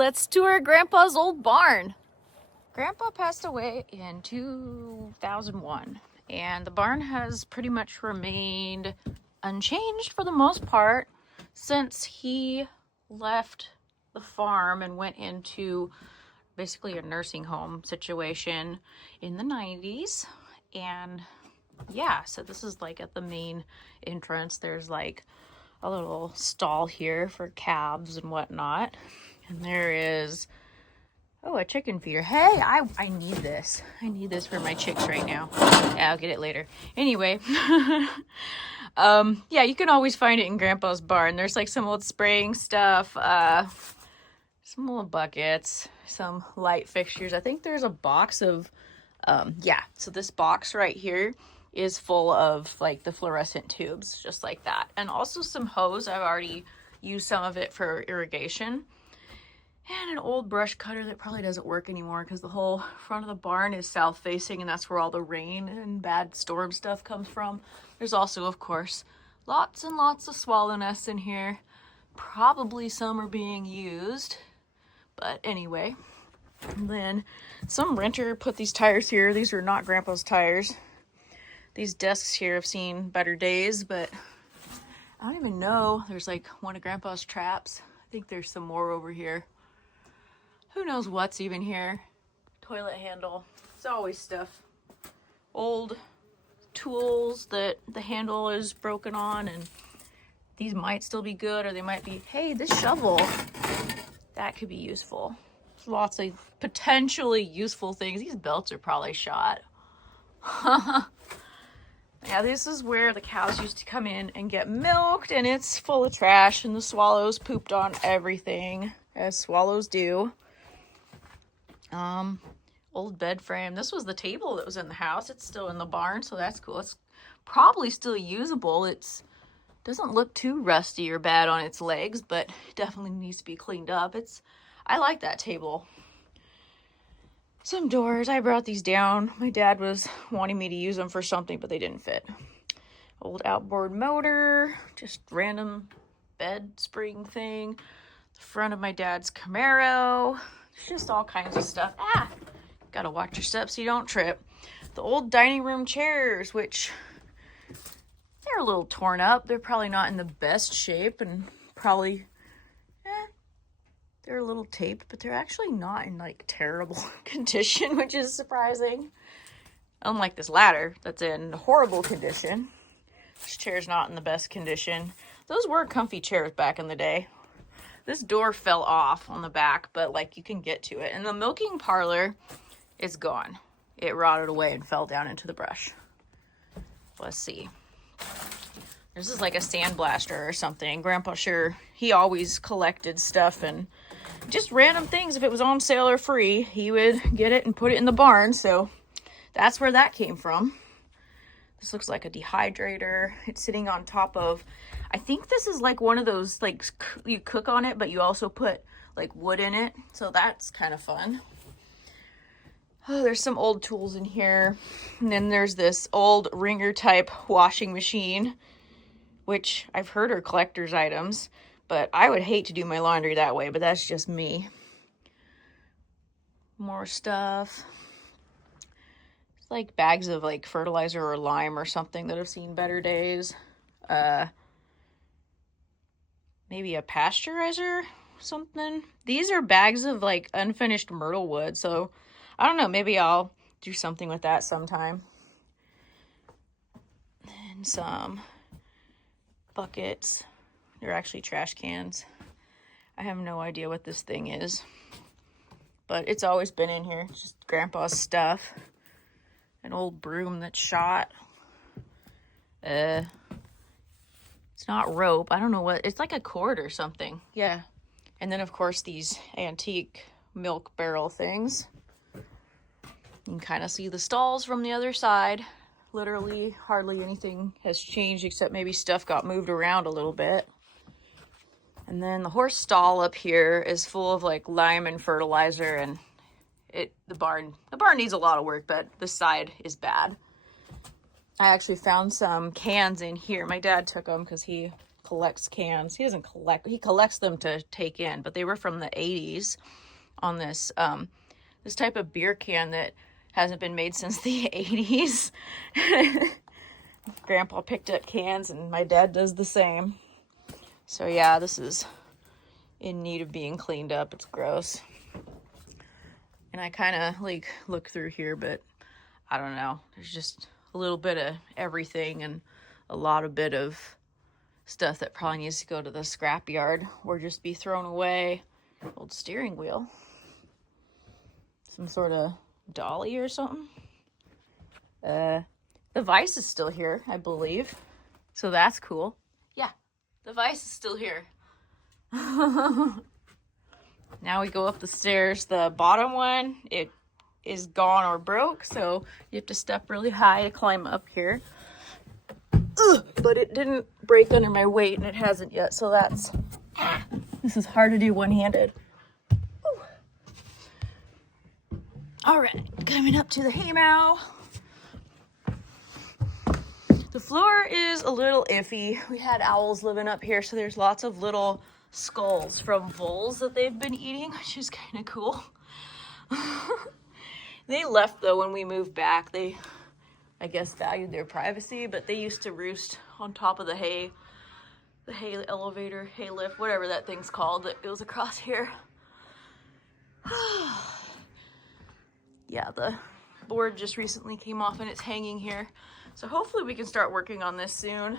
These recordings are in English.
let's tour Grandpa's old barn. Grandpa passed away in 2001, and the barn has pretty much remained unchanged for the most part since he left the farm and went into basically a nursing home situation in the 90s. And yeah, so this is like at the main entrance. There's like a little stall here for calves and whatnot. And there is, oh, a chicken feeder. Hey, I need this. I need this for my chicks right now. Yeah, I'll get it later. Anyway, yeah, you can always find it in Grandpa's barn. There's like some old spraying stuff, some old buckets, some light fixtures. I think there's a box of, yeah, so this box right here is full of like the fluorescent tubes, just like that. And also some hose. I've already used some of it for irrigation. And an old brush cutter that probably doesn't work anymore because the whole front of the barn is south facing, and that's where all the rain and bad storm stuff comes from. There's also, of course, lots and lots of swallow nests in here. Probably some are being used, but anyway. And then some renter put these tires here. These are not Grandpa's tires. These desks here have seen better days, but I don't even know. There's like one of Grandpa's traps. I think there's some more over here. Who knows what's even here? Toilet handle. It's always stuff. Old tools that the handle is broken on, and these might still be good, or they might be, hey, this shovel, that could be useful. There's lots of potentially useful things. These belts are probably shot. Yeah, this is where the cows used to come in and get milked, and it's full of trash, and the swallows pooped on everything, as swallows do. Old bed frame. This was the table that was in the house. It's still in the barn, so that's cool. It's probably still usable. It doesn't look too rusty or bad on its legs, but it definitely needs to be cleaned up. I like that table. Some doors. I brought these down. My dad was wanting me to use them for something, but they didn't fit. Old outboard motor. Just random bed spring thing. The front of my dad's Camaro. It's just all kinds of stuff. Gotta watch your steps so you don't trip. The old dining room chairs, which they're a little torn up. They're probably not in the best shape, and probably, they're a little taped, but they're actually not in like terrible condition, which is surprising. Unlike this ladder that's in horrible condition. This chair's not in the best condition. Those were comfy chairs back in the day. This door fell off on the back, but like you can get to it. And the milking parlor is gone. It rotted away and fell down into the brush. Let's see. This is like a sandblaster or something. Grandpa sure, he always collected stuff and just random things. If it was on sale or free, he would get it and put it in the barn. So that's where that came from. This looks like a dehydrator. It's sitting on top of, I think this is like one of those, like you cook on it, but you also put like wood in it. So that's kind of fun. Oh, there's some old tools in here. And then there's this old ringer type washing machine, which I've heard are collector's items, but I would hate to do my laundry that way, but that's just me. More stuff. It's like bags of like fertilizer or lime or something that have seen better days. Maybe a pasteurizer, something. These are bags of like unfinished myrtle wood, so I don't know, maybe I'll do something with that sometime. And some buckets. They're actually trash cans. I have no idea what this thing is, but it's always been in here. It's just Grandpa's stuff. An old broom that's shot. It's not rope. I don't know what. It's like a cord or something. Yeah. And then, of course, these antique milk barrel things. You can kind of see the stalls from the other side. Literally, hardly anything has changed except maybe stuff got moved around a little bit. And then the horse stall up here is full of like lime and fertilizer, and the barn needs a lot of work, but this side is bad. I actually found some cans in here. My dad took them because he collects cans. He doesn't collect, he collects them to take in, but they were from the 80s on this, this type of beer can that hasn't been made since the 80s. Grandpa picked up cans and my dad does the same. So yeah, this is in need of being cleaned up. It's gross. And I kind of like look through here, but I don't know. There's just a little bit of everything and a lot of bit of stuff that probably needs to go to the scrapyard or just be thrown away. Old steering wheel. Some sort of dolly or something. The vise is still here, I believe. So that's cool. Yeah, the vise is still here. Now we go up the stairs. The bottom one, it is gone or broke, so you have to step really high to climb up here. Ugh, but it didn't break under my weight, and it hasn't yet, so that's... This is hard to do one-handed. All right, coming up to the haymow. The floor is a little iffy. We had owls living up here, so there's lots of little skulls from voles that they've been eating, which is kind of cool. They left, though, when we moved back. They, I guess, valued their privacy, but they used to roost on top of the hay elevator, hay lift, whatever that thing's called that goes across here. Yeah, the board just recently came off and it's hanging here. So hopefully we can start working on this soon.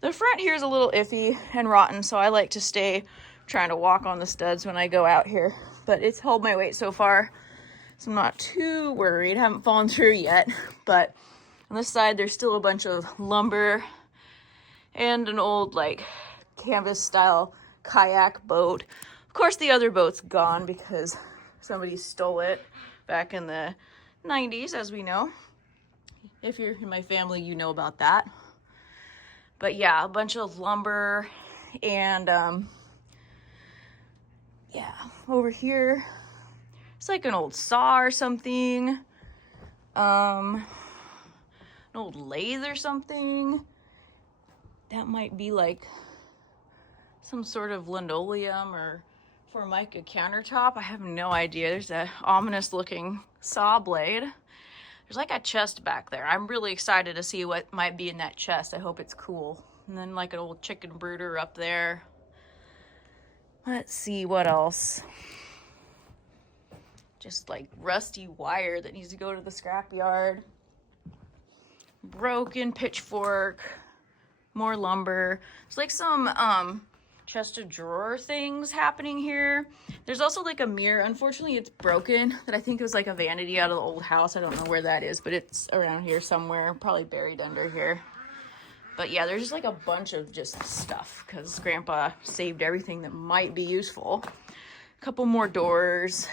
The front here is a little iffy and rotten, so I like to stay trying to walk on the studs when I go out here. But it's held my weight so far, so I'm not too worried. I haven't fallen through yet. But on this side, there's still a bunch of lumber and an old, like, canvas-style kayak boat. Of course, the other boat's gone because somebody stole it back in the 90s, as we know. If you're in my family, you know about that. But yeah, a bunch of lumber and yeah, over here, it's like an old saw or something. An old lathe or something. That might be like some sort of linoleum or Formica countertop. I have no idea. There's a ominous looking saw blade. There's like a chest back there. I'm really excited to see what might be in that chest. I hope it's cool. And then like an old chicken brooder up there. Let's see what else. Just like rusty wire that needs to go to the scrapyard. Broken pitchfork. More lumber. There's like some chest of drawer things happening here. There's also like a mirror. Unfortunately, it's broken. That I think it was like a vanity out of the old house. I don't know where that is, but it's around here somewhere. Probably buried under here. But yeah, there's just like a bunch of just stuff because Grandpa saved everything that might be useful. A couple more doors.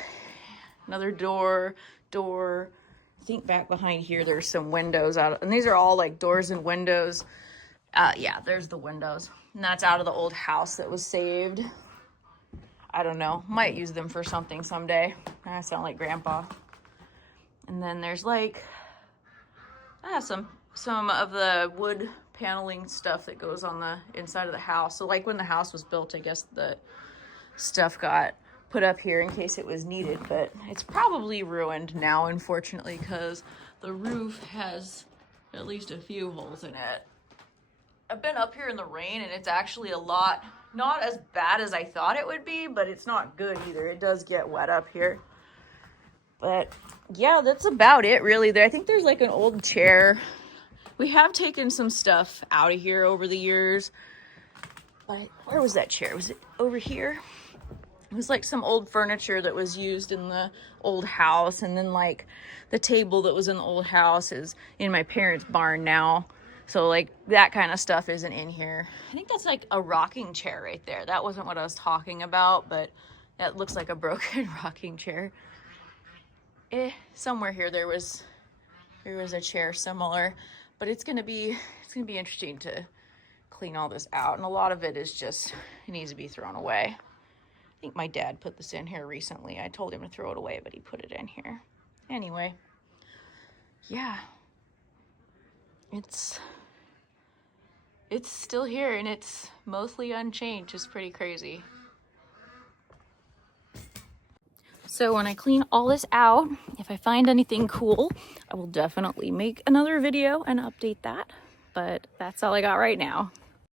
Another door. I think back behind here there's some windows out. And these are all like doors and windows. Yeah, there's the windows. And that's out of the old house that was saved. I don't know. Might use them for something someday. I sound like Grandpa. And then there's like some of the wood paneling stuff that goes on the inside of the house. So like when the house was built, I guess the stuff got put up here in case it was needed. But it's probably ruined now, unfortunately, because the roof has at least a few holes in it. I've been up here in the rain and it's actually a lot, not as bad as I thought it would be, but it's not good either. It does get wet up here. But yeah, that's about it really. I think there's like an old chair. We have taken some stuff out of here over the years. But where was that chair? Was it over here? It was like some old furniture that was used in the old house. And then like the table that was in the old house is in my parents' barn now. So like that kind of stuff isn't in here. I think that's like a rocking chair right there. That wasn't what I was talking about, but that looks like a broken rocking chair. Somewhere here there was a chair similar, but it's gonna be interesting to clean all this out. And a lot of it is just, it needs to be thrown away. I think my dad put this in here recently. I told him to throw it away, but he put it in here. Anyway, yeah. It's it's still here and it's mostly unchanged. It's pretty crazy. So when I clean all this out, if I find anything cool, I will definitely make another video and update that. But that's all I got right now.